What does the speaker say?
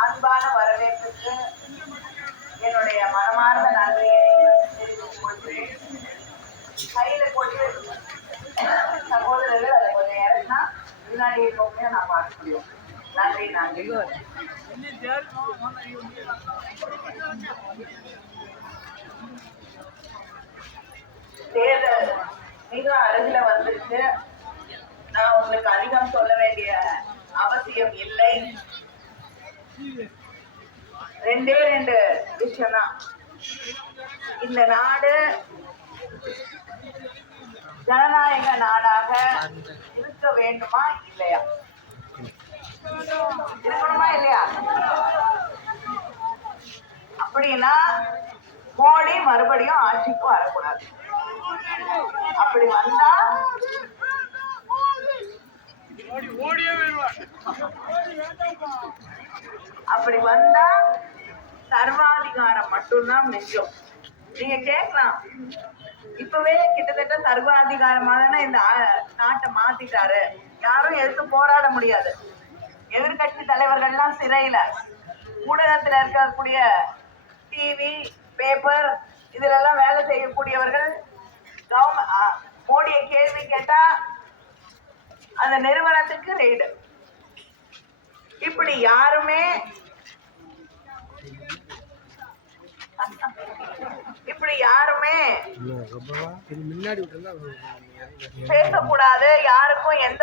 அன்பான வரவேற்புக்கு என்னுடைய மனமார்ந்த நன்றியை தெரிவித்துக் கொள்கிறேன். கையில போட்டு சகோதரர்கள் அதை கொஞ்சம் இறக்குனா முன்னாடி இருக்கவங்க நான் பார்க்க முடியும். நன்றி நன்றி. தேர்தல் மிக அருகில வந்துருச்சு. நான் உங்களுக்கு அதிகம் சொல்ல வேண்டிய அவசியம் இல்லை. ரெண்டே விஷயம் தான். இந்த நாடு ஜனநாயக நாடாக இருக்க வேண்டுமா இல்லையா? இருக்கணுமா இல்லையா? அப்படின்னா மோடி மறுபடியும் ஆட்சிக்கு வரக்கூடாது. அப்படி வந்தா சர்வாதிகாரம் மட்டும்தான் மிஞ்சும். நீங்க கேட்கலாம், இப்பவே கிட்டத்தட்ட சர்வாதிகாரமா தானே இந்த நாட்டை மாத்திட்டாரு, யாரும் எதிர்த்து போராட முடியாது. எதிர்கட்சி தலைவர்கள்லாம் சிறையில, ஊடகத்துல இருக்கக்கூடிய டிவி பேப்பர் இதுல எல்லாம் வேலை செய்யக்கூடியவர்கள் மோடியை கேள்வி கேட்டா அந்த நிறுவனத்துக்கு ரெய்டு. இப்படி யாருமே பேசக்கூடாது. யாருக்கும் எந்த